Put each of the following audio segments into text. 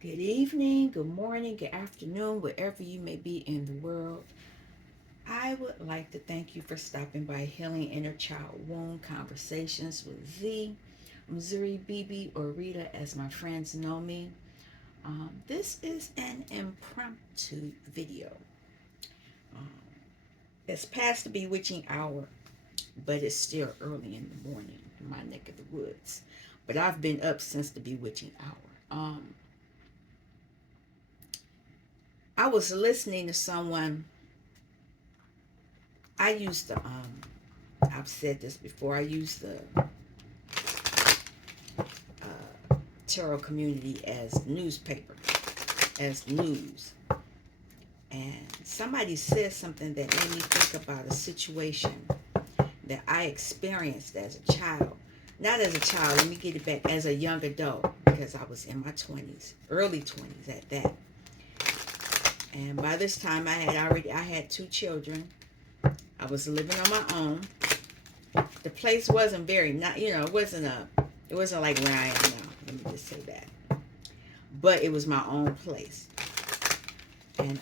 Good evening, good morning, good afternoon, wherever you may be in the world. I would like to thank you for stopping by Healing Inner Child Wound Conversations with Z, Missouri BB, or Rita, as my friends know me. This is an impromptu video. Um, it's past the bewitching hour, but it's still early in the morning in my neck of the woods. But I've been up since the bewitching hour. I was listening to someone. I used to, I've said this before, I use the tarot community as newspaper, as news. And somebody said something that made me think about a situation that I experienced as a child. Not as a child, let me get it back, as a young adult, because I was in my 20s, early 20s at that. And by this time I had two children. I was living on my own. The place wasn't very, not, it wasn't like where I am now. Let me just say that. But it was my own place. And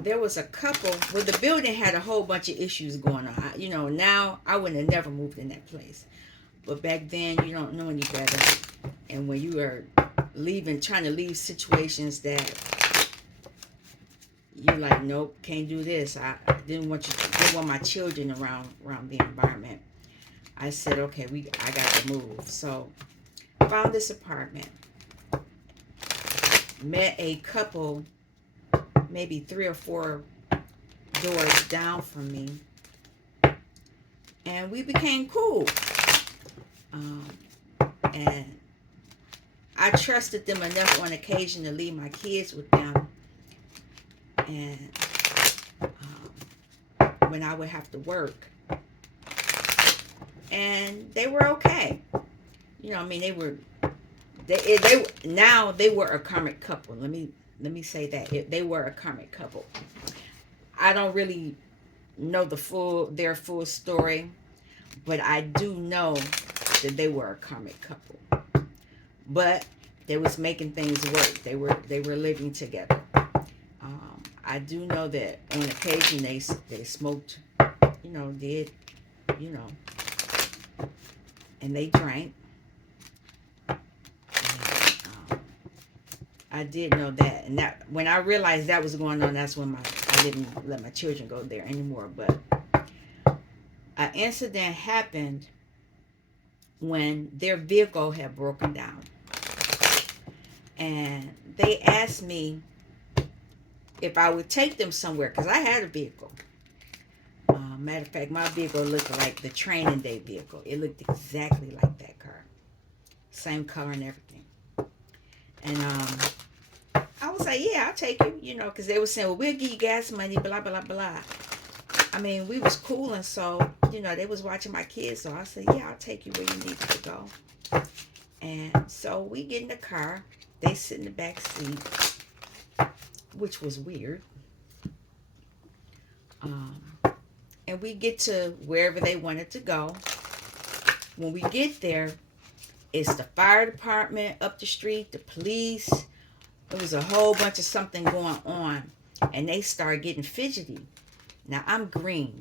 there was a couple, well, the building had a whole bunch of issues going on. Now I would have never moved in that place. But back then, you don't know any better. And when you are trying to leave situations that you're like, nope, can't do this. I didn't want my children around the environment. I said, okay, I got to move. So found this apartment, met a couple, maybe 3 or 4 doors down from me, and we became cool. And I trusted them enough on occasion to leave my kids with them. And when I would have to work, and they were okay. They were a karmic couple. Let me say that they were a karmic couple. I don't really know their full story, but I do know that they were a karmic couple. But they was making things work. They were living together. I do know that on occasion they smoked, did, you know, and they drank. And, I did know that, and that when I realized that was going on, that's when I didn't let my children go there anymore. But an incident happened when their vehicle had broken down, and they asked me if I would take them somewhere, because I had a vehicle. Matter of fact, my vehicle looked like the training day vehicle. It looked exactly like that car, same color and everything. And I was like, yeah, I'll take you, because they were saying, well, we'll give you gas money, blah, blah, blah. I mean, we was cool, and so, they was watching my kids, so I said, yeah, I'll take you where you need to go. And so we get in the car. They sit in the back seat, which was weird. And we get to wherever they wanted to go. When we get there, it's the fire department up the street, the police. There was a whole bunch of something going on, and they started getting fidgety. Now I'm green,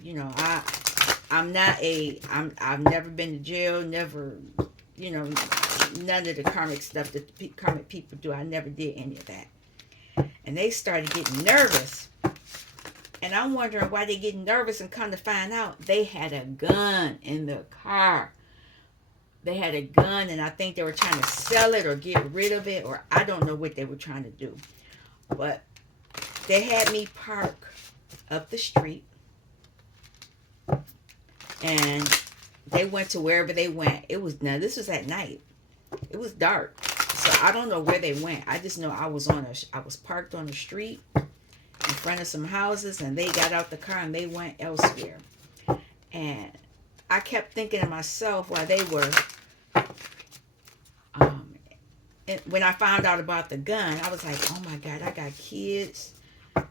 I've never been to jail, never, none of the karmic stuff that the karmic people do. I never did any of that. And they started getting nervous. And I'm wondering why they getting nervous, and come to find out they had a gun in the car. They had a gun, and I think they were trying to sell it or get rid of it, or I don't know what they were trying to do. But they had me park up the street, and they went to wherever they went. This was at night. It was dark. So I don't know where they went. I just know I was parked on the street in front of some houses, and they got out the car and they went elsewhere. And I kept thinking to myself while they were, when I found out about the gun, I was like, oh my God, I got kids.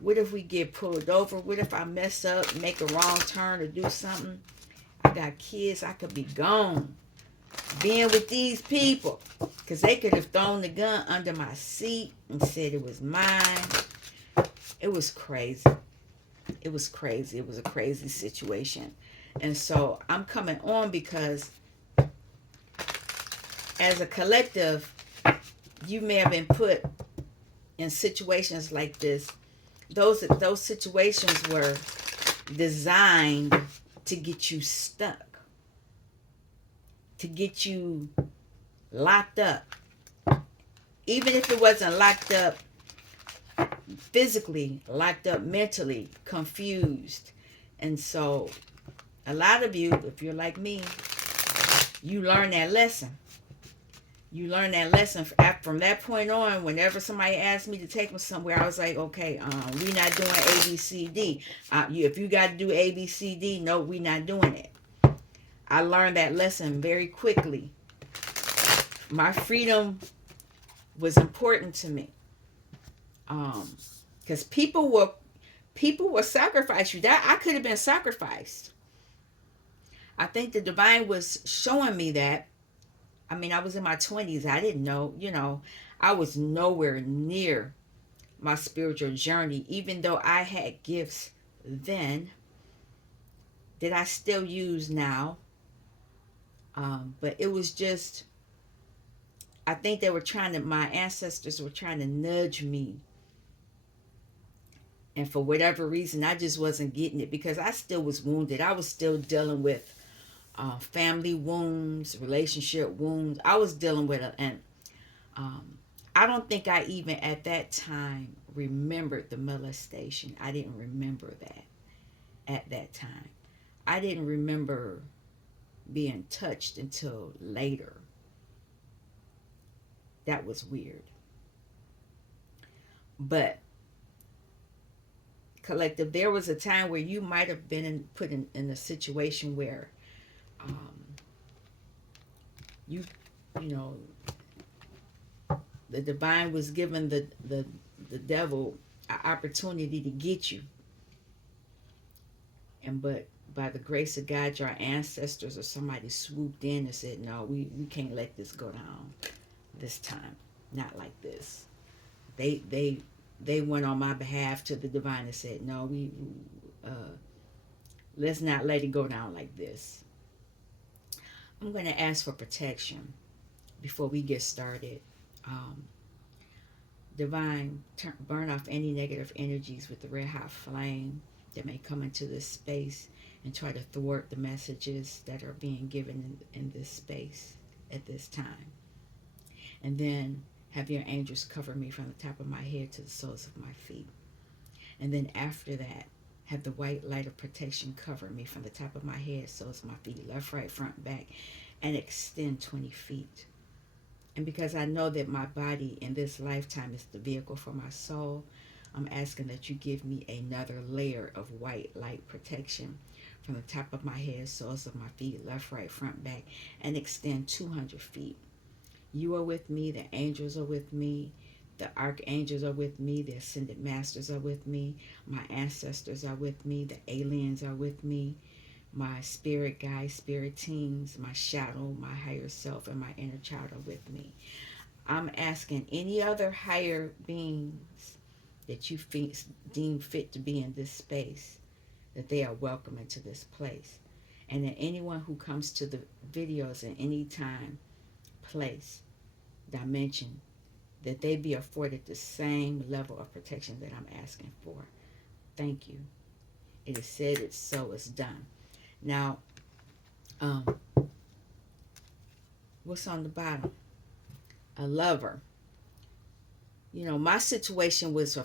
What if we get pulled over? What if I mess up, make a wrong turn, or do something? I got kids. I could be gone. being with these people, because they could have thrown the gun under my seat and said it was mine. It was crazy. It was crazy. It was a crazy situation. And so I'm coming on because as a collective, you may have been put in situations like this. Those situations were designed to get you stuck, to get you locked up. Even if it wasn't locked up physically, locked up mentally, confused. And so a lot of you, if you're like me, you learn that lesson. You learn that lesson. From that point on, whenever somebody asked me to take them somewhere, I was like, okay, we're not doing ABCD. If you got to do ABCD, no, we're not doing it. I learned that lesson very quickly. My freedom was important to me, because people will sacrifice you. That I could have been sacrificed. I think the divine was showing me that. I mean, I was in my 20s. I didn't know, I was nowhere near my spiritual journey, even though I had gifts then that I still use now. But it was just, I think my ancestors were trying to nudge me. And for whatever reason, I just wasn't getting it because I still was wounded. I was still dealing with family wounds, relationship wounds. I was dealing with it. And I don't think I even at that time remembered the molestation. I didn't remember that at that time. I didn't remember being touched until later. That was weird. But collective, there was a time where you might have been put in a situation where you know, the divine was given the devil an opportunity to get you. But by the grace of God, your ancestors or somebody swooped in and said, no, we can't let this go down this time. Not like this. They went on my behalf to the divine and said, no, let's not let it go down like this. I'm going to ask for protection before we get started. Divine, burn off any negative energies with the red hot flame that may come into this space and try to thwart the messages that are being given in this space at this time. And then have your angels cover me from the top of my head to the soles of my feet. And then after that, have the white light of protection cover me from the top of my head, soles of my feet, left, right, front, back, and extend 20 feet. And because I know that my body in this lifetime is the vehicle for my soul, I'm asking that you give me another layer of white light protection from the top of my head, soles of my feet, left, right, front, back, and extend 200 feet. You are with me. The angels are with me. The archangels are with me. The ascended masters are with me. My ancestors are with me. The aliens are with me. My spirit guides, spirit teams, my shadow, my higher self, and my inner child are with me. I'm asking any other higher beings that you deem fit to be in this space, that they are welcome into this place. And that anyone who comes to the videos at any time, place, dimension, that they be afforded the same level of protection that I'm asking for. Thank you. It is said, it's so, it's done. Now, what's on the bottom? A lover. You know, my situation was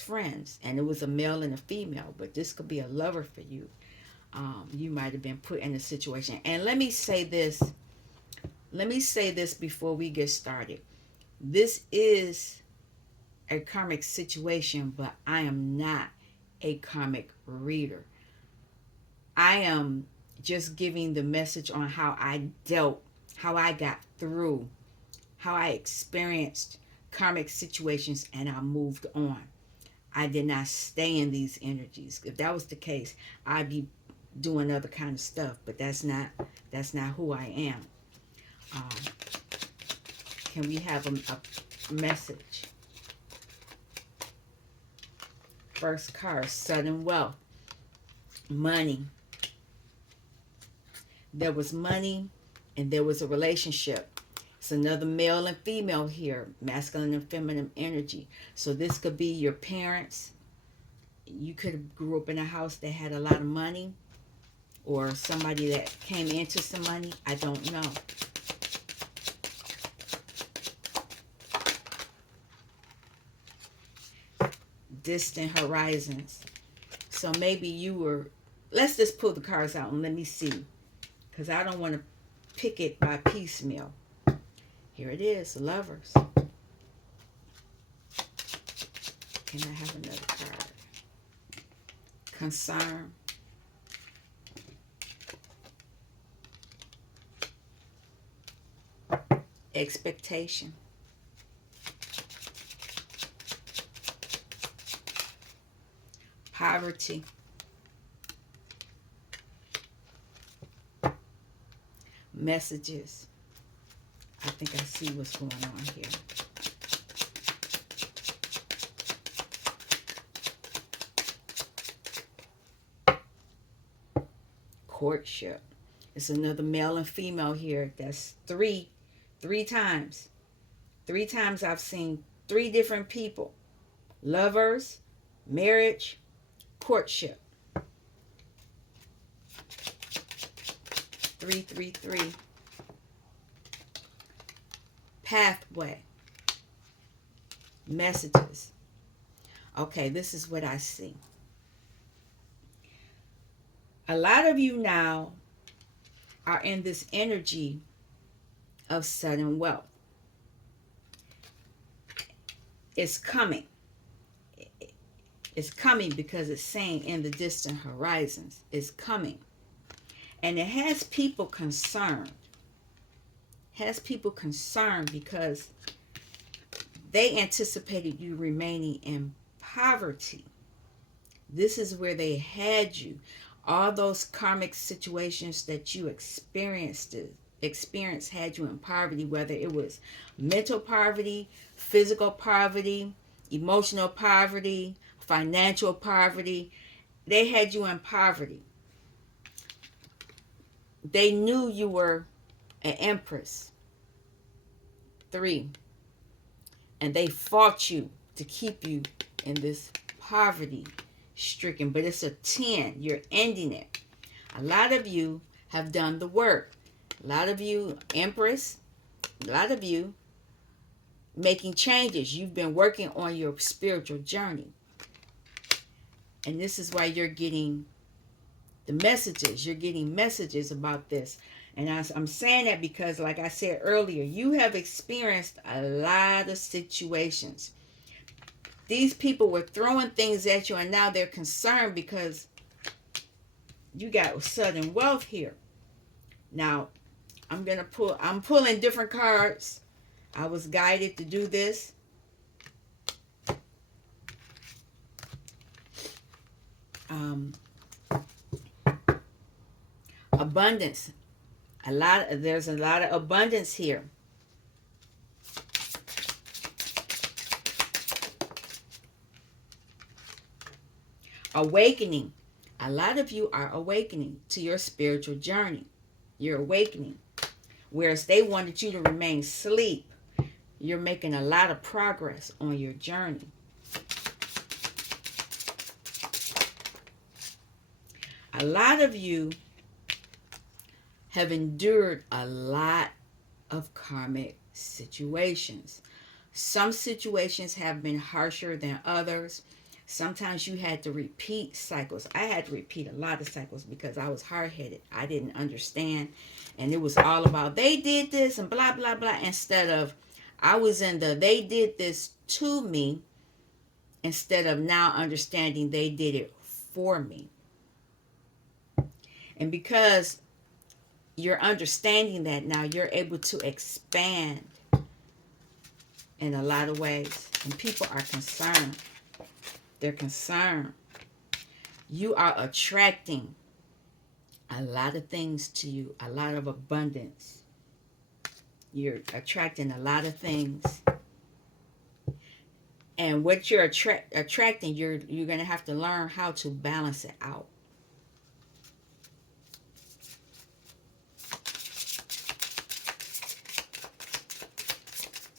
friends, and it was a male and a female, but this could be a lover for you. You might have been put in a situation. And let me say this before we get started. This is a karmic situation, but I am not a karmic reader. I am just giving the message on how I dealt, how I got through, how I experienced karmic situations, and I moved on. I did not stay in these energies. If that was the case, I'd be doing other kind of stuff, but that's not who I am. Um, can we have a message? First card, sudden wealth, money. There was money and there was a relationship. It's another male and female here, masculine and feminine energy. So this could be your parents. You could have grew up in a house that had a lot of money, or somebody that came into some money. I don't know. Distant horizons. So maybe you were, let's just pull the cards out and let me see, because I don't want to pick it by piecemeal. Here it is, lovers. Can I have another card? Concern. Expectation. Poverty. Messages. I think I see what's going on here. Courtship. It's another male and female here. That's three times. 3 times I've seen 3 different people. Lovers, marriage, courtship. 333. Pathway. Messages. Okay, this is what I see. A lot of you now are in this energy of sudden wealth. It's coming. It's coming because it's saying in the distant horizons. It's coming. And it has people concerned. Has people concerned because they anticipated you remaining in poverty. This is where they had you. All those karmic situations that you experienced had you in poverty, whether it was mental poverty, physical poverty, emotional poverty, financial poverty. They had you in poverty. They knew you were an empress. 3. And they fought you to keep you in this poverty stricken. But it's a 10. You're ending it. A lot of you have done the work. A lot of you, empress, a lot of you making changes. You've been working on your spiritual journey. And this is why you're getting the messages. You're getting messages about this. And I'm saying that because, like I said earlier, you have experienced a lot of situations. These people were throwing things at you, and now they're concerned because you got sudden wealth here. Now, I'm pulling different cards. I was guided to do this. Abundance. There's a lot of abundance here. Awakening. A lot of you are awakening to your spiritual journey. You're awakening. Whereas they wanted you to remain asleep, you're making a lot of progress on your journey. A lot of you have endured a lot of karmic situations. Some situations have been harsher than others. Sometimes you had to repeat cycles. I had to repeat a lot of cycles because I was hard-headed. I didn't understand. And it was all about they did this and blah, blah, blah. Instead of I was in the they did this to me, instead of now understanding they did it for me. And because you're understanding that now, you're able to expand in a lot of ways. And people are concerned. They're concerned. You are attracting a lot of things to you, a lot of abundance. You're attracting a lot of things. And what you're attracting, you're going to have to learn how to balance it out.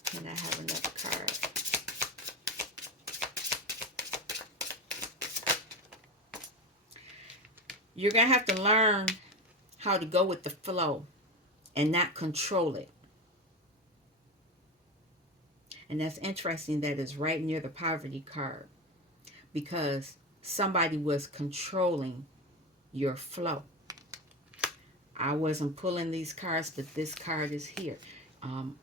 Can I have another card? You're going to have to learn how to go with the flow and not control it. And that's interesting that it's right near the poverty card, because somebody was controlling your flow. I wasn't pulling these cards, but this card is here.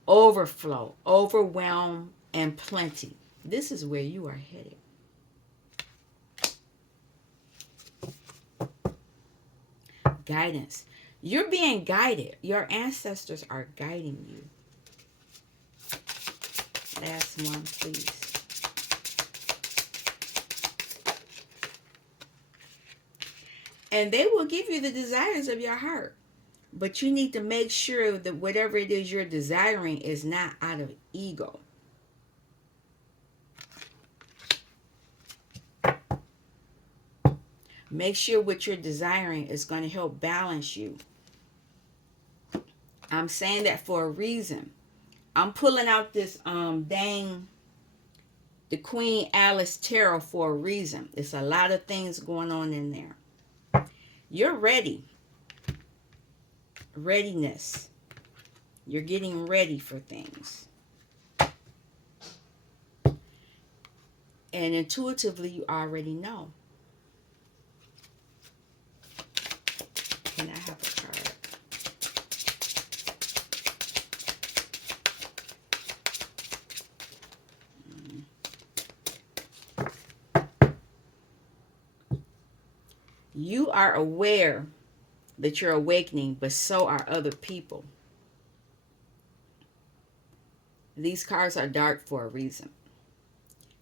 Overflow, overwhelm, and plenty. This is where you are headed. Guidance. You're being guided. Your ancestors are guiding you. Last one, please. And they will give you the desires of your heart. But you need to make sure that whatever it is you're desiring is not out of ego. Make sure what you're desiring is going to help balance you. I'm saying that for a reason. I'm pulling out this the Queen Alice Tarot for a reason. It's a lot of things going on in there. You're ready. Readiness. You're getting ready for things. And intuitively, you already know. Can I have a card? You are aware that you're awakening, but so are other people. These cards are dark for a reason.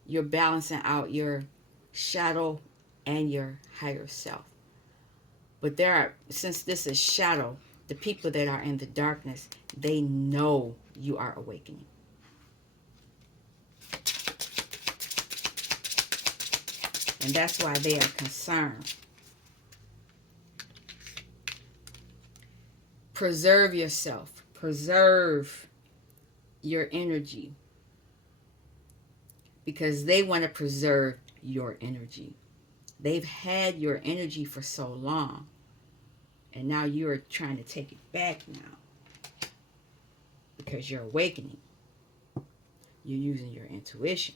You're balancing out your shadow and your higher self. But since this is shadow, the people that are in the darkness, they know you are awakening. And that's why they are concerned. Preserve yourself. Preserve your energy. Because they want to preserve your energy. They've had your energy for so long. And now you're trying to take it back now. Because you're awakening. You're using your intuition.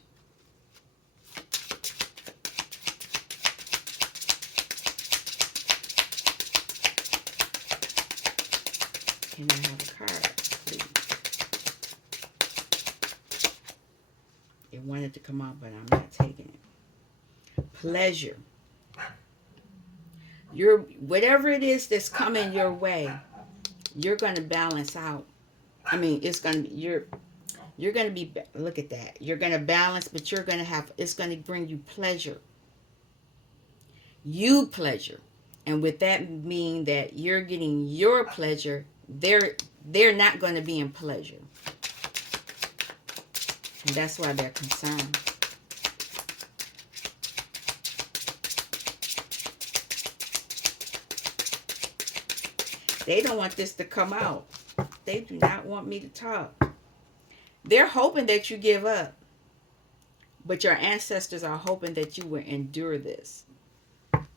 Can I have a card, please? It wanted to come out, but I'm not taking it. Pleasure. Whatever it is that's coming your way, you're going to balance out. I mean, it's going to you're going to be, look at that. You're going to balance, but you're going to have, it's going to bring you pleasure. You pleasure. And with that mean that you're getting your pleasure, they're not going to be in pleasure. And that's why they're concerned. They don't want this to come out. They do not want me to talk. They're hoping that you give up. But your ancestors are hoping that you will endure this.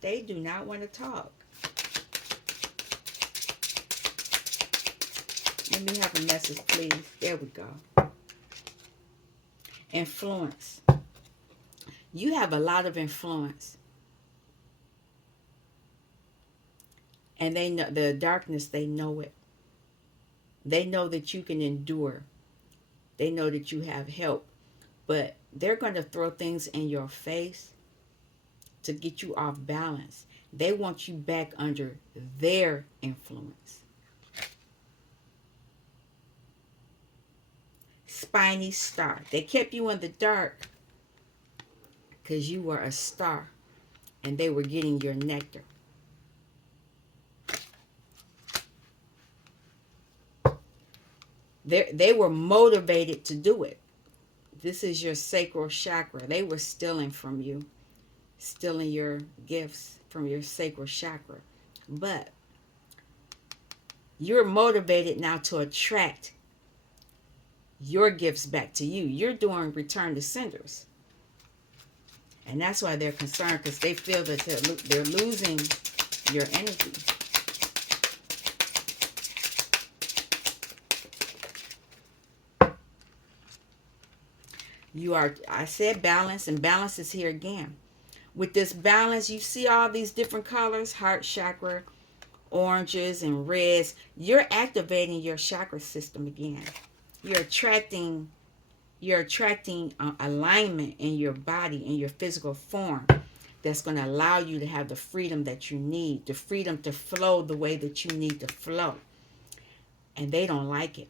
They do not want to talk. Let me have a message, please. There we go. Influence. You have a lot of influence. And they know the darkness, they know it. They know that you can endure. They know that you have help. But they're going to throw things in your face to get you off balance. They want you back under their influence. Spiny star. They kept you in the dark because you were a star and they were getting your nectar. They were motivated to do it. This is your sacral chakra. They were stealing from you, stealing your gifts from your sacral chakra. But you're motivated now to attract your gifts back to you. You're doing return to senders. And that's why they're concerned, because they feel that they're losing your energy. You are, I said balance, and balance is here again. With this balance, you see all these different colors, heart chakra, oranges and reds. You're activating your chakra system again. You're attracting alignment in your body, in your physical form, that's going to allow you to have the freedom that you need, the freedom to flow the way that you need to flow. And they don't like it.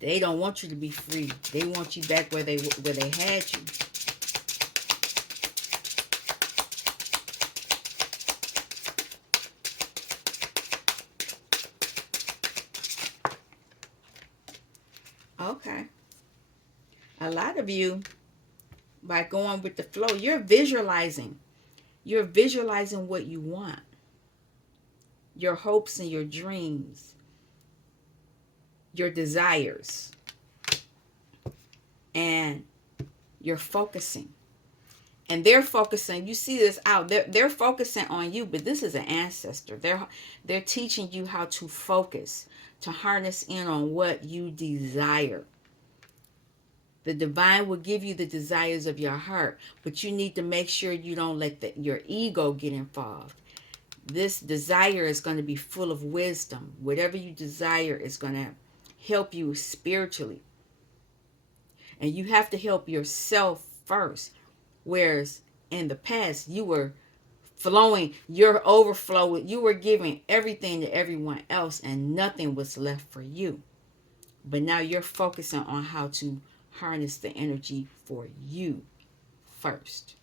They don't want you to be free. They want you back where they had you. Okay. A lot of you, by going with the flow, you're visualizing. You're visualizing what you want. Your hopes and your dreams. Your desires. And you're focusing. And they're focusing, you see this out, they're focusing on you, but this is an ancestor. They're teaching you how to focus, to harness in on what you desire. The divine will give you the desires of your heart, but you need to make sure you don't let your ego get involved. This desire is going to be full of wisdom. Whatever you desire is going to help you spiritually. And you have to help yourself first. Whereas in the past, you were flowing, your overflow, you were giving everything to everyone else and nothing was left for you. But now you're focusing on how to harness the energy for you first.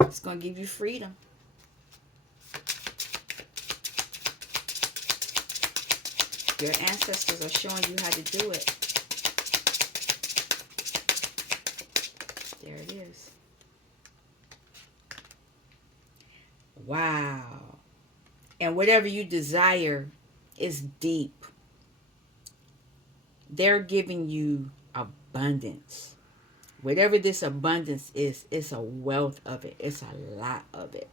It's going to give you freedom. Your ancestors are showing you how to do it. There it is. Wow. And whatever you desire is deep. They're giving you abundance. Whatever this abundance is, it's a wealth of it. It's a lot of it.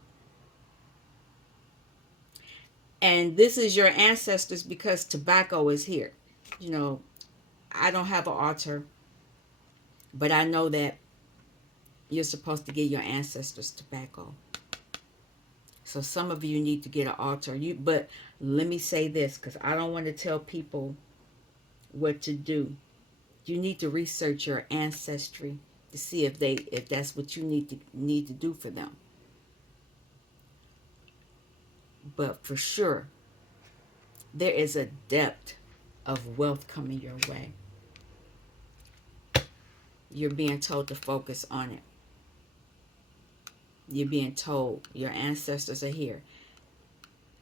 And this is your ancestors because tobacco is here. You know, I don't have an altar, but I know that you're supposed to give your ancestors tobacco. So some of you need to get an altar. But let me say this, because I don't want to tell people what to do. You need to research your ancestry to see if that's what you need to do for them. But for sure, there is a depth of wealth coming your way. You're being told to focus on it. You're being told your ancestors are here.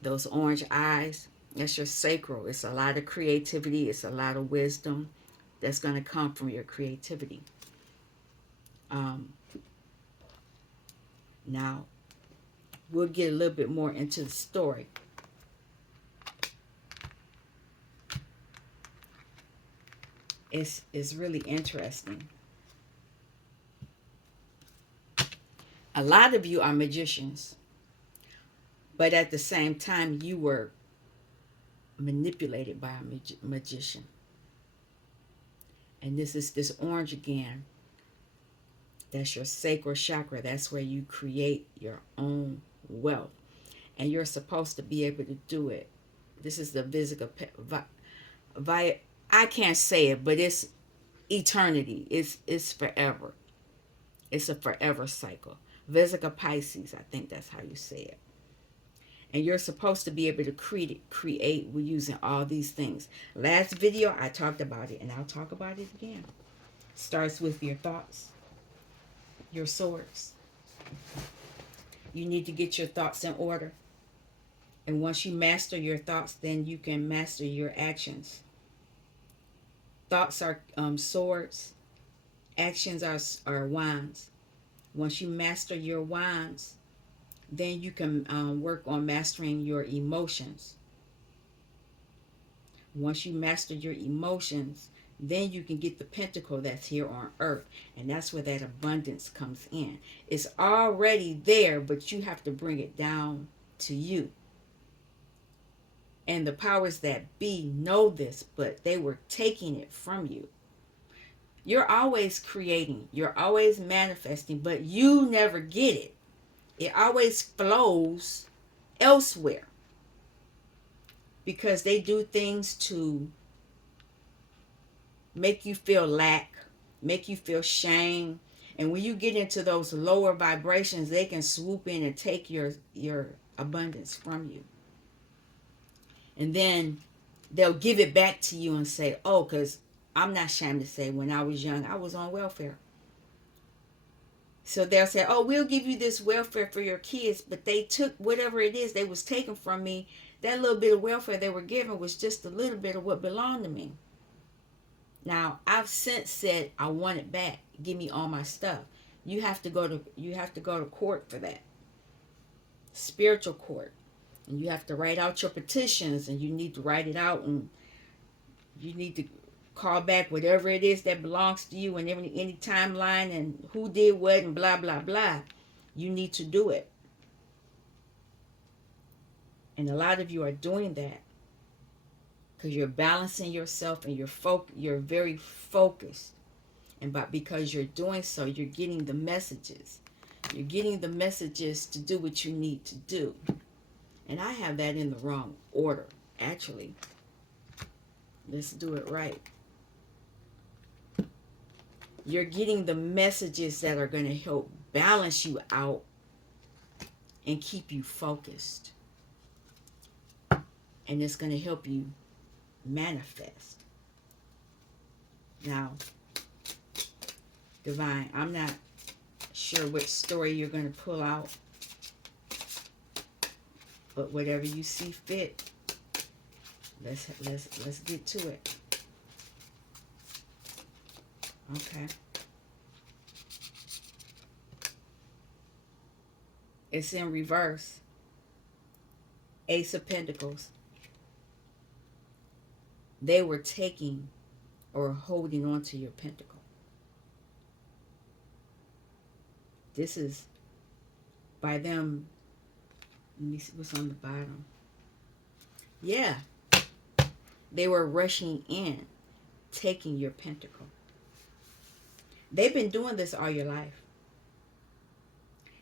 Those orange eyes, that's your sacral. It's a lot of creativity. It's a lot of wisdom that's going to come from your creativity. Now, we'll get a little bit more into the story. It's really interesting. A lot of you are magicians, but at the same time, you were manipulated by a magician. And this is this orange again. That's your sacral chakra. That's where you create your own wealth. And you're supposed to be able to do it. This is the physical, I can't say it, but it's eternity. It's forever. It's a forever cycle. Vesica Pisces, I think that's how you say it. And you're supposed to be able to create with using all these things. Last video, I talked about it, and I'll talk about it again. Starts with your thoughts, your source. You need to get your thoughts in order. And once you master your thoughts, then you can master your actions. Thoughts are swords. Actions are wands. Once you master your wands, then you can work on mastering your emotions. Once you master your emotions, then you can get the pentacle that's here on earth. And that's where that abundance comes in. It's already there, but you have to bring it down to you. And the powers that be know this, but they were taking it from you. You're always creating, you're always manifesting, but you never get it. It always flows elsewhere because they do things to make you feel lack, make you feel shame. And when you get into those lower vibrations, they can swoop in and take your abundance from you. And then they'll give it back to you and say, oh, because I'm not ashamed to say when I was young, I was on welfare. So they'll say, oh, we'll give you this welfare for your kids, but they took whatever it is they was taking from me. That little bit of welfare they were giving was just a little bit of what belonged to me. Now, I've since said I want it back. Give me all my stuff. You have to go to court for that. Spiritual court. And you have to write out your petitions, and you need to write it out, and you need to call back whatever it is that belongs to you and any timeline and who did what and blah, blah, blah. You need to do it. And a lot of you are doing that because you're balancing yourself and you're very focused. And because you're doing so, you're getting the messages. You're getting the messages to do what you need to do. And I have that in the wrong order, actually. Let's do it right. You're getting the messages that are going to help balance you out and keep you focused. And it's going to help you manifest. Now, Divine, I'm not sure which story you're going to pull out, but whatever you see fit, let's get to it. Okay. It's in reverse. Ace of Pentacles. They were taking or holding on to your pentacle. This is by them. Let me see what's on the bottom. Yeah. They were rushing in, taking your pentacle. They've been doing this all your life.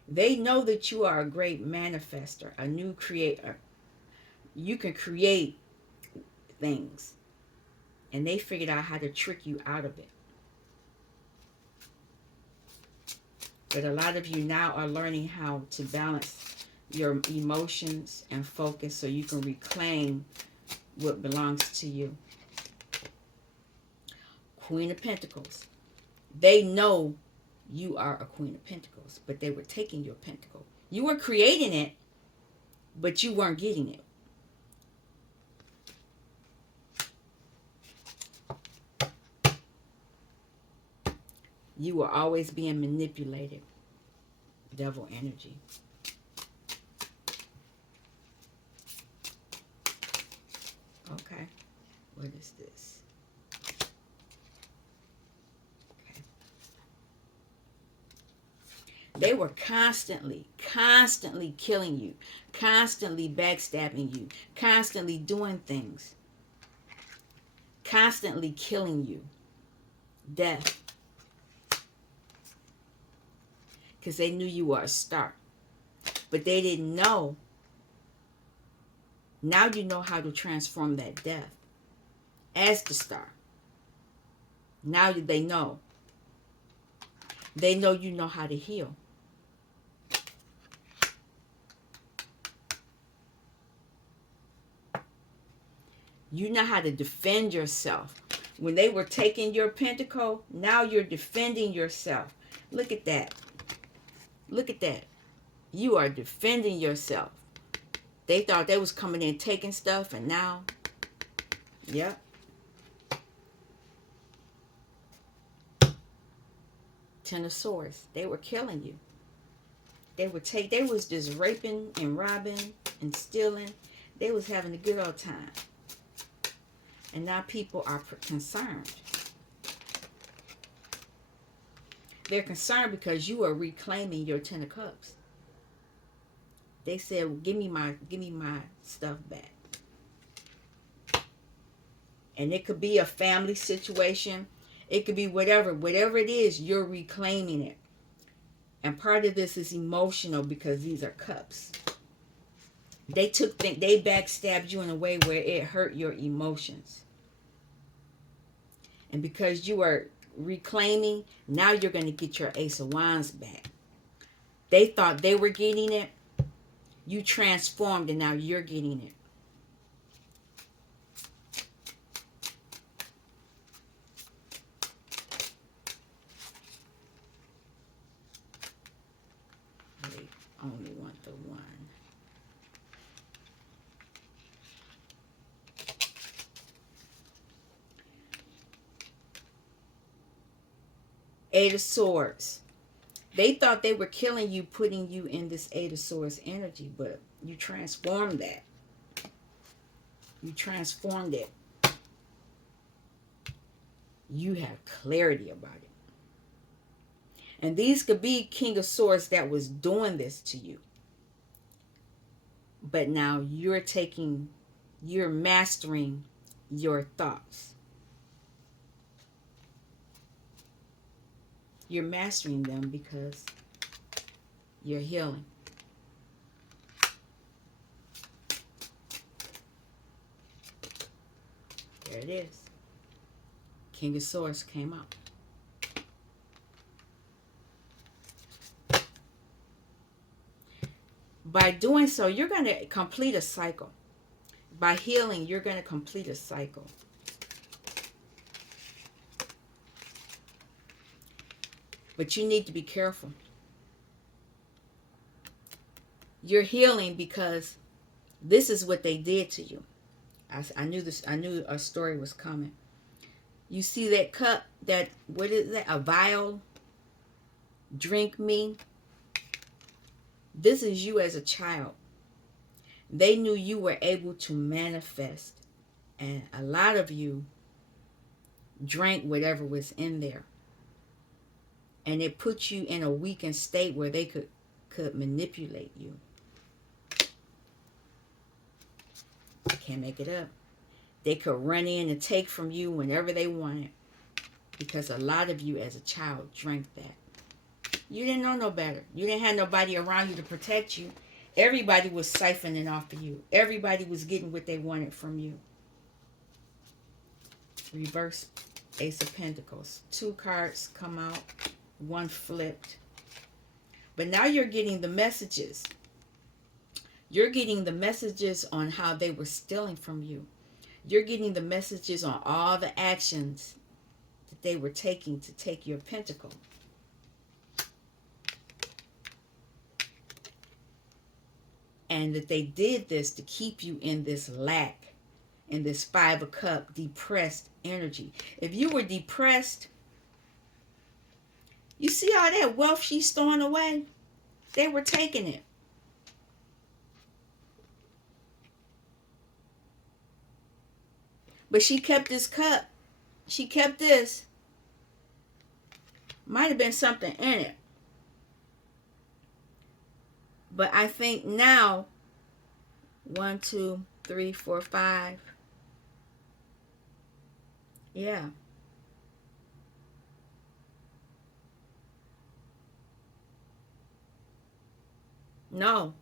They know that you are a great manifester, a new creator. You can create things. And they figured out how to trick you out of it. But a lot of you now are learning how to balance your emotions and focus so you can reclaim what belongs to you. Queen of Pentacles. They know you are a Queen of Pentacles, but they were taking your pentacle. You were creating it, but you weren't getting it. You were always being manipulated. Devil energy. Okay. What is this? Okay. They were constantly killing you. Constantly backstabbing you. Constantly doing things. Constantly killing you. Death. Because they knew you were a star. But they didn't know. Now you know how to transform that death as the star. Now they know. They know you know how to heal. You know how to defend yourself. When they were taking your pentacle, now you're defending yourself. Look at that. Look at that. You are defending yourself. They thought they was coming in taking stuff, and now, yep. Ten of Swords. They were killing you. They was just raping and robbing and stealing. They was having a good old time. And now people are concerned. They're concerned because you are reclaiming your Ten of Cups. They said, well, give me my stuff back. And it could be a family situation. It could be whatever it is, you're reclaiming it. And part of this is emotional because these are cups. They backstabbed you in a way where it hurt your emotions. And because you are reclaiming, now you're going to get your Ace of Wands back. They thought they were getting it. You transformed and now you're getting it. They only want the one. Eight of Swords. They thought they were killing you, putting you in this Eight of Swords energy, but you transformed that. You transformed it. You have clarity about it. And these could be King of Swords that was doing this to you. But now you're mastering your thoughts. You're mastering them because you're healing. There it is. King of Swords came out. By doing so, you're going to complete a cycle. By healing, you're going to complete a cycle. But you need to be careful. You're healing because this is what they did to you. I knew this. I knew a story was coming. You see that cup? What is that? A vial? Drink me. This is you as a child. They knew you were able to manifest. And a lot of you drank whatever was in there. And it put you in a weakened state where they could manipulate you. I can't make it up. They could run in and take from you whenever they wanted. Because a lot of you as a child drank that. You didn't know no better. You didn't have nobody around you to protect you. Everybody was siphoning off of you. Everybody was getting what they wanted from you. Reverse Ace of Pentacles. 2 cards come out. 1 flipped. But now you're getting the messages. You're getting the messages on how they were stealing from you. You're getting the messages on all the actions that they were taking to take your pentacle. And that they did this to keep you in this lack, in this 5 of Cups, depressed energy. If you were depressed, you see all that wealth she's throwing away? They were taking it. But she kept this cup. She kept this. Might have been something in it. But I think now, 1, 2, 3, 4, 5. Yeah. No.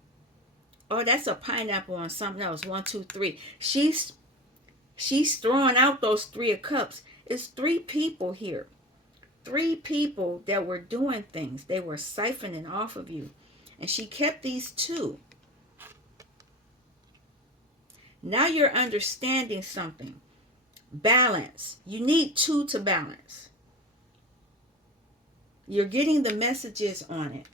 Oh, that's a pineapple on something else. 1, 2, 3. She's throwing out those 3 of Cups. It's 3 people here. 3 people that were doing things. They were siphoning off of you. And she kept these 2. Now you're understanding something. Balance. You need two to balance. You're getting the messages on it.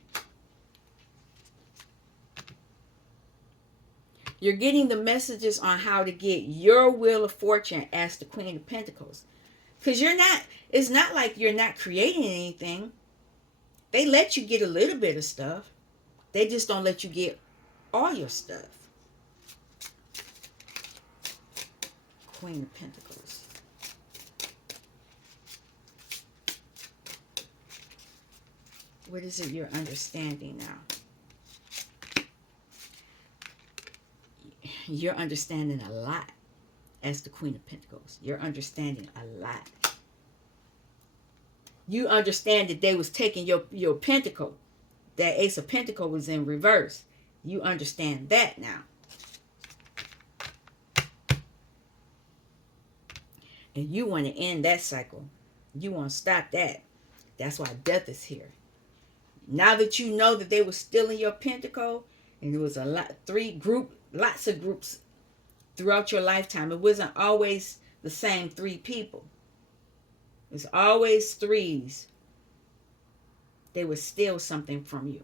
You're getting the messages on how to get your wheel of fortune as the Queen of Pentacles. Because it's not like you're not creating anything. They let you get a little bit of stuff. They just don't let you get all your stuff. Queen of Pentacles. What is it you're understanding now? You're understanding a lot as the Queen of Pentacles. You're understanding a lot. You understand that they was taking your pentacle. That Ace of Pentacles was in reverse. You understand that now. And you want to end that cycle. You want to stop that. That's why death is here. Now that you know that they were stealing your pentacle, and there was lots of groups throughout your lifetime. It wasn't always the same three people. It's always threes. They would steal something from you.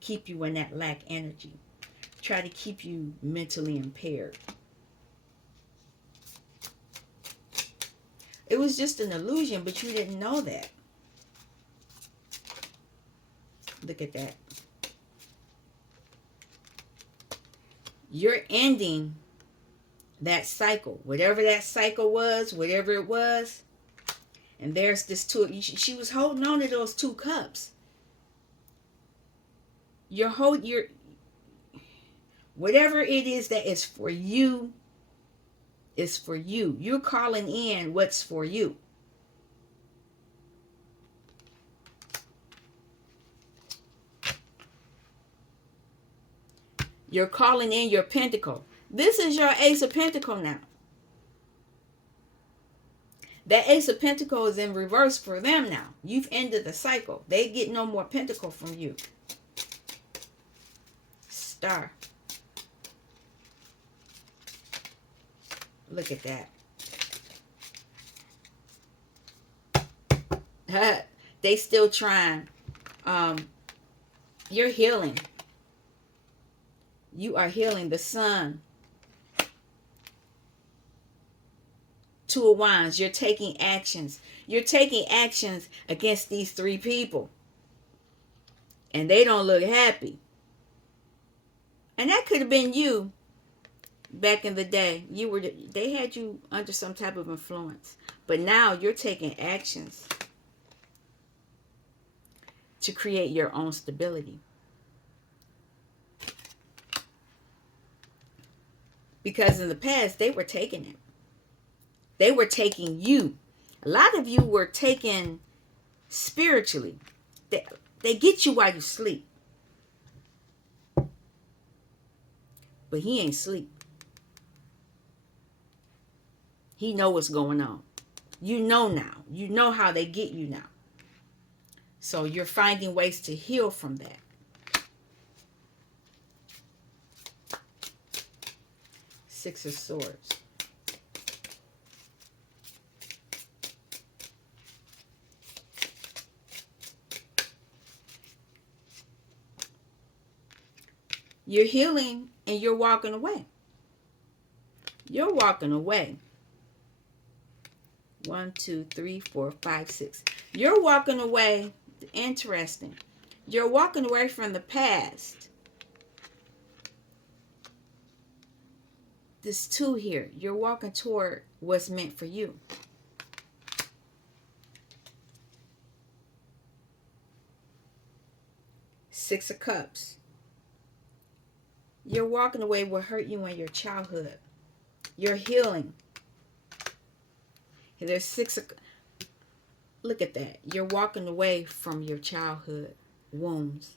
Keep you in that lack energy. Try to keep you mentally impaired. It was just an illusion, but you didn't know that. Look at that. You're ending that cycle. Whatever that cycle was, whatever it was. And there's this two. She was holding on to those two cups. Whatever it is that is for you, is for you. You're calling in what's for you. You're calling in your pentacle. This is your Ace of Pentacles now. That Ace of Pentacles is in reverse for them now. You've ended the cycle. They get no more pentacle from you. Star. Look at that. They still trying. You're healing. You are healing. The Sun. Two of Wands. You're taking actions. You're taking actions against these three people. And they don't look happy. And that could have been you back in the day. They had you under some type of influence. But now you're taking actions to create your own stability. Because in the past, they were taking it. They were taking you. A lot of you were taken spiritually. They get you while you sleep. But he ain't sleep. He know what's going on. You know now. You know how they get you now. So you're finding ways to heal from that. Six of Swords. You're healing and you're walking away. You're walking away. 1, 2, 3, 4, 5, 6. You're walking away. Interesting. You're walking away from the past. This 2 here. You're walking toward what's meant for you. Six of Cups. You're walking away what hurt you in your childhood. You're healing. There's 6 of... Look at that. You're walking away from your childhood wounds.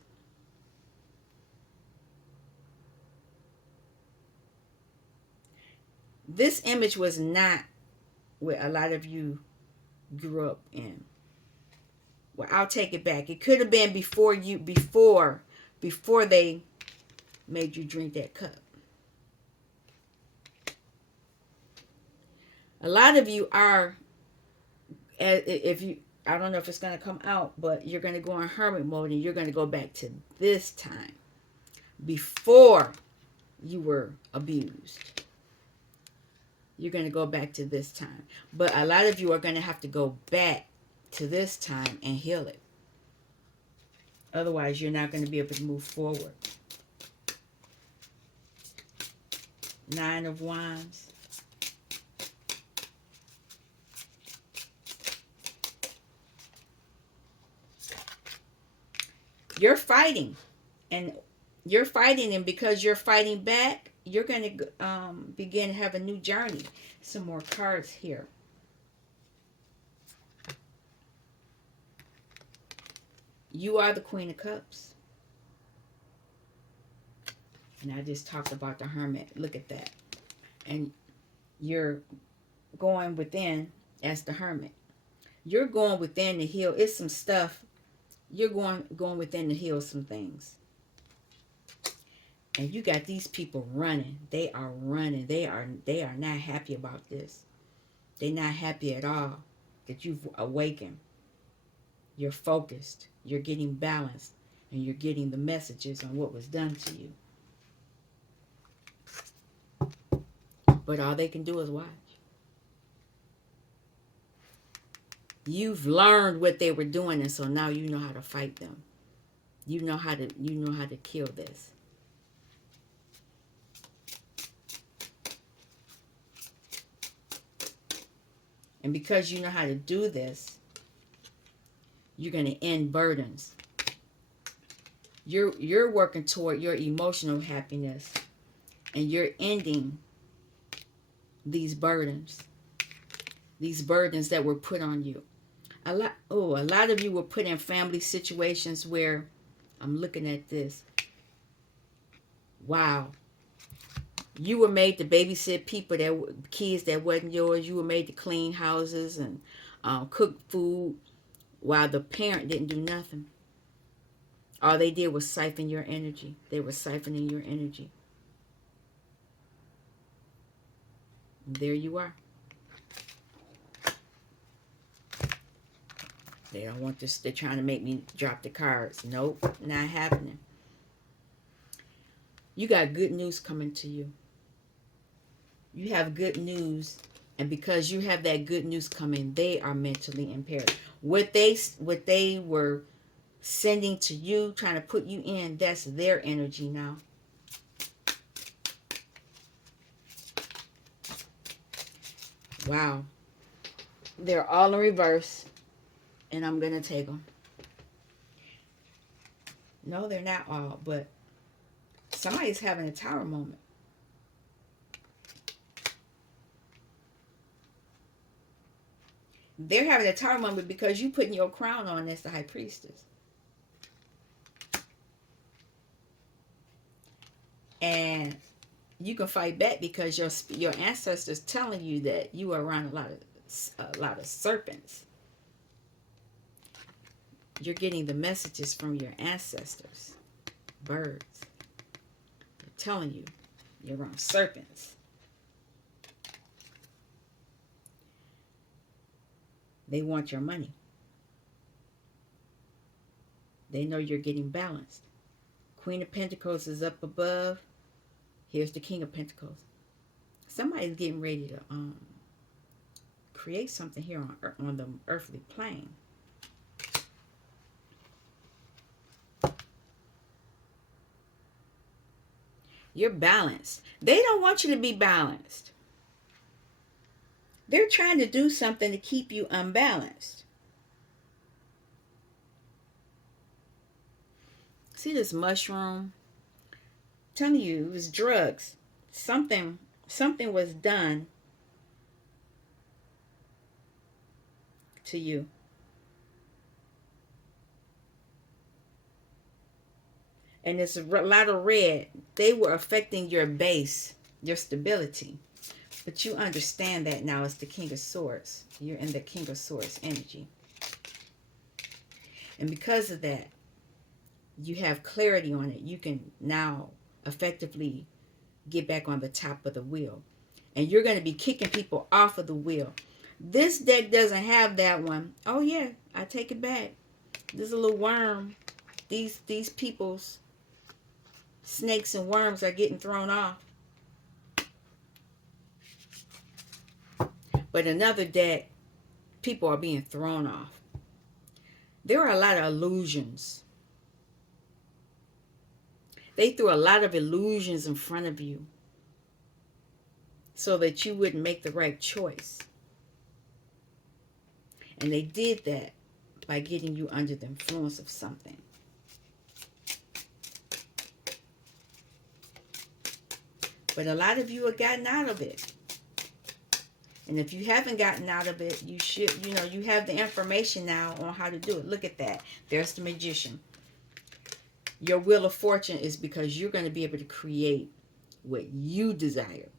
This image was not what a lot of you grew up in. Well, I'll take it back. It could have been before they made you drink that cup. A lot of you are, if you, I don't know if it's going to come out, but you're going to go in hermit mode and you're going to go back to this time before you were abused. You're going to go back to this time. But a lot of you are going to have to go back to this time and heal it. Otherwise, you're not going to be able to move forward. Nine of Wands. You're fighting. And because you're fighting back, you're going to begin to have a new journey. Some more cards here. You are the Queen of Cups. And I just talked about the Hermit. Look at that. And you're going within as the Hermit. You're going within to heal. It's some stuff. You're going within to heal some things. And you got these people running. They are running. They are not happy about this. They're not happy at all that you've awakened. You're focused. You're getting balanced. And you're getting the messages on what was done to you. But all they can do is watch. You've learned what they were doing, and so now you know how to fight them. You know how to kill this. And because you know how to do this, you're going to end burdens. You're working toward your emotional happiness, and you're ending these burdens that were put on you. A lot of you were put in family situations where, I'm looking at this. Wow. You were made to babysit kids that wasn't yours. You were made to clean houses and cook food while the parent didn't do nothing. All they did was siphon your energy. They were siphoning your energy. And there you are. They don't want this. They're trying to make me drop the cards. Nope, not happening. You got good news coming to you. You have good news, and because you have that good news coming, they are mentally impaired. What they were sending to you, trying to put you in, that's their energy now. Wow. They're all in reverse, and I'm going to take them. No, they're not all, but somebody's having a tower moment. They're having a tower moment because you putting your crown on as the high priestess. And you can fight back because your ancestors telling you that you are around a lot of serpents. You're getting the messages from your ancestors, birds. They're telling you you're around serpents. They want your money. They know you're getting balanced. Queen of Pentacles is up above. Here's the King of Pentacles. Somebody's getting ready to create something here on the earthly plane. You're balanced. They don't want you to be balanced. They're trying to do something to keep you unbalanced. See this mushroom? I'm telling you, it was drugs. Something was done to you. And it's a lot of red. They were affecting your base, your stability. But you understand that now it's the King of Swords. You're in the King of Swords energy. And because of that, you have clarity on it. You can now effectively get back on the top of the wheel. And you're going to be kicking people off of the wheel. This deck doesn't have that one. Oh yeah, I take it back. There's a little worm. These people's snakes and worms are getting thrown off. But another deck, people are being thrown off. There are a lot of illusions. They threw a lot of illusions in front of you so that you wouldn't make the right choice. And they did that by getting you under the influence of something. But a lot of you have gotten out of it. And if you haven't gotten out of it, you should, you have the information now on how to do it. Look at that. There's the Magician. Your wheel of fortune is because you're going to be able to create what you desire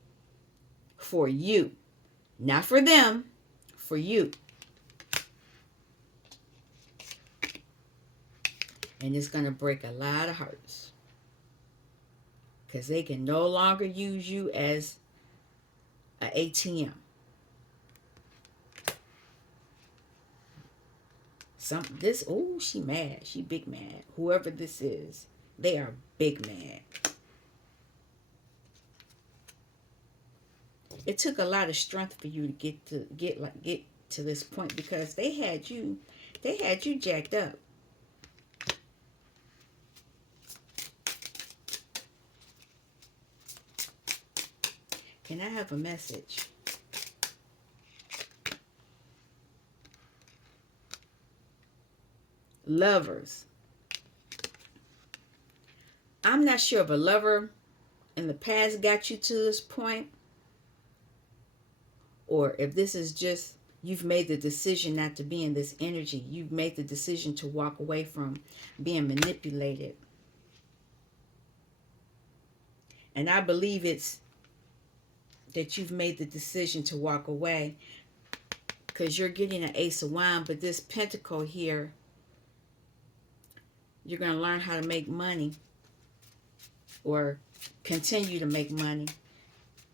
for you. Not for them, for you. And it's going to break a lot of hearts. Because they can no longer use you as an ATM. She mad. She big mad. Whoever this is, they are big mad. It took a lot of strength for you to get to this point because they had you jacked up. Can I have a message? Lovers. I'm not sure if a lover in the past got you to this point, or if this is just you've made the decision not to be in this energy. You've made the decision to walk away from being manipulated. And I believe it's that you've made the decision to walk away because you're getting an Ace of Wands, but this Pentacle here, you're going to learn how to make money or continue to make money.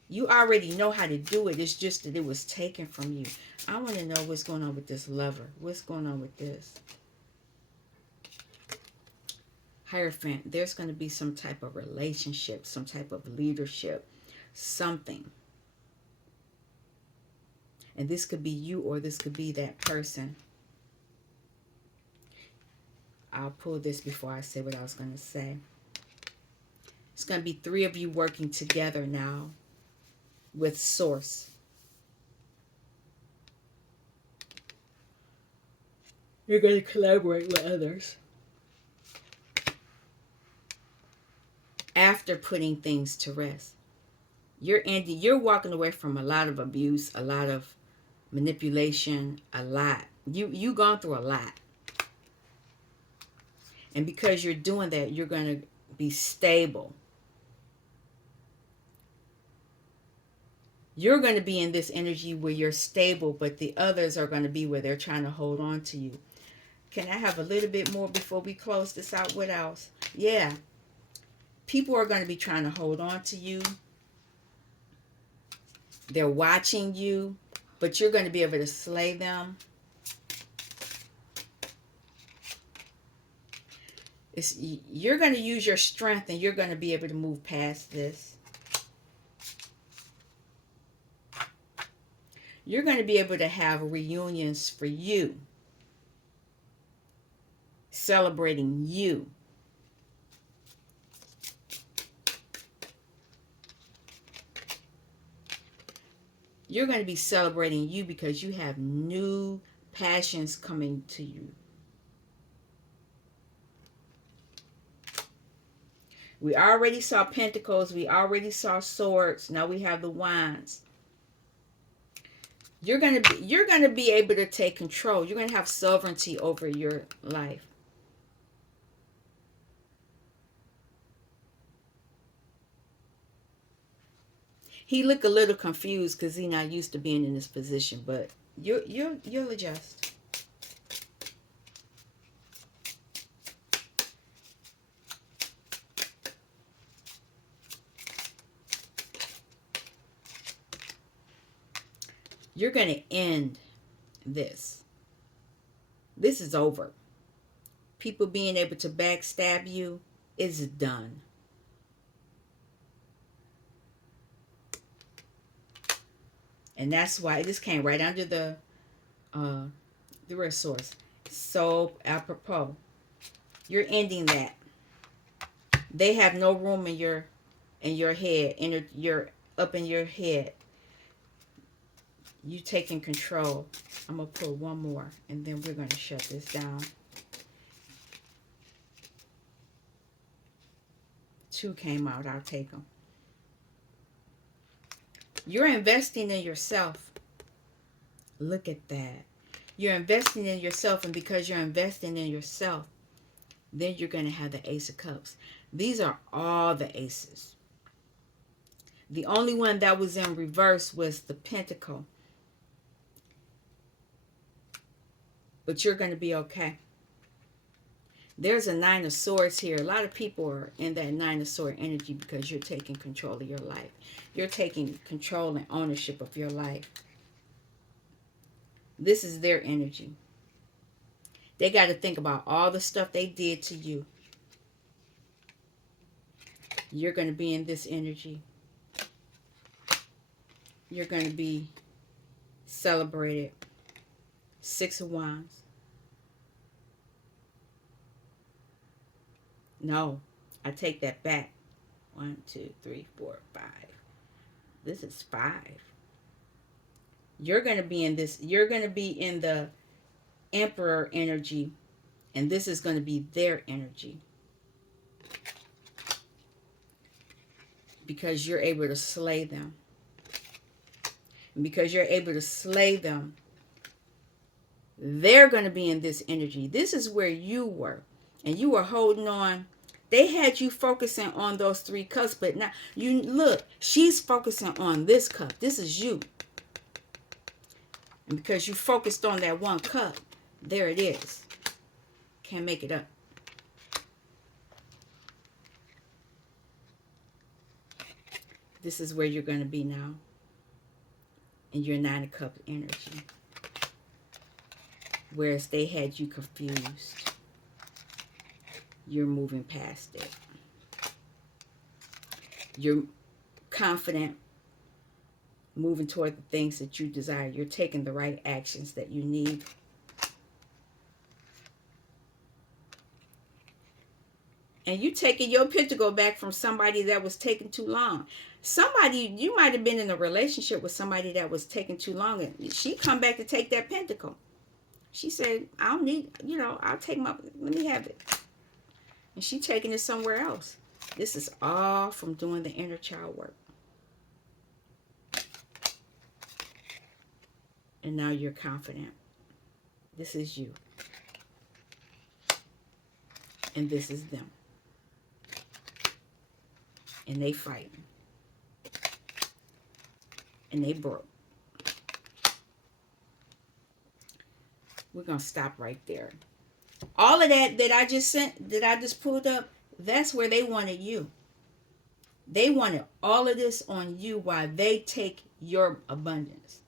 You already know how to do it. It's just that it was taken from you. I want to know what's going on with this lover. What's going on with this? Hierophant. There's going to be some type of relationship, some type of leadership, something. And this could be you or this could be that person. I'll pull this before I say what I was going to say. It's going to be 3 of you working together now with Source. You're going to collaborate with others. After putting things to rest. You're walking away from a lot of abuse, a lot of manipulation, a lot. You gone through a lot. And because you're doing that, you're going to be stable. You're going to be in this energy where you're stable, but the others are going to be where they're trying to hold on to you. Can I have a little bit more before we close this out? What else? Yeah. People are going to be trying to hold on to you. They're watching you, but you're going to be able to slay them. You're going to use your strength and you're going to be able to move past this. You're going to be able to have reunions for you. Celebrating you. You're going to be celebrating you because you have new passions coming to you. We already saw Pentacles. We already saw Swords. Now we have the Wands. You're going to be able to take control. You're going to have sovereignty over your life. He looked a little confused because he's not used to being in this position, but you'll adjust. You're going to end this. This is over. People being able to backstab you is done. And that's why this came right under the resource. So apropos, you're ending that. They have no room in your head, your up in your head. You taking control. I'm gonna pull one more, and then we're gonna shut this down. 2 came out. I'll take them. You're investing in yourself. Look at that. You're investing in yourself, and because you're investing in yourself, then you're going to have the Ace of Cups. These are all the aces. The only one that was in reverse was the Pentacle. But you're going to be okay. There's a 9 of Swords here. A lot of people are in that 9 of Swords energy because you're taking control of your life. You're taking control and ownership of your life. This is their energy. They got to think about all the stuff they did to you. You're going to be in this energy. You're going to be celebrated. 6 of Wands. No, I take that back. 1, 2, 3, 4, 5. This is 5. You're going to be in this. You're going to be in the Emperor energy, and this is going to be their energy. Because you're able to slay them. And because you're able to slay them, they're going to be in this energy. This is where you were. And you were holding on. They had you focusing on those 3 cups, but now you look, she's focusing on this cup. This is you. And because you focused on that 1 cup, there it is. Can't make it up. This is where you're going to be now. In your 9 of Cups energy. Whereas they had you confused. You're moving past it. You're confident, moving toward the things that you desire. You're taking the right actions that you need. And you taking your pentacle back from somebody that was taking too long. Somebody, you might have been in a relationship with somebody that was taking too long. And she come back to take that pentacle. She said, I don't need, I'll take let me have it. And she taking it somewhere else. This is all from doing the inner child work. And now you're confident. This is you. And this is them. And they fighting. And they broke. We're going to stop right there. All of that I just pulled up, that's where they wanted you. They wanted all of this on you while they take your abundance.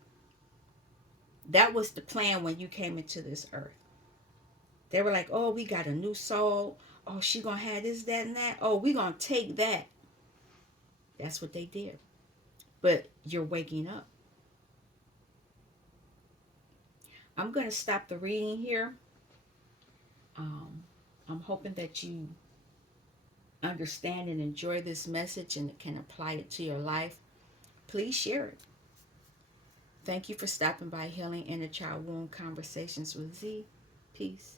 That was the plan when you came into this earth. They were like, oh, we got a new soul. Oh, she going to have this, that, and that. Oh, we going to take that. That's what they did. But you're waking up. I'm going to stop the reading here. I'm hoping that you understand and enjoy this message and can apply it to your life. Please share it. Thank you for stopping by Healing Inner Child Wound Conversations with Z. Peace.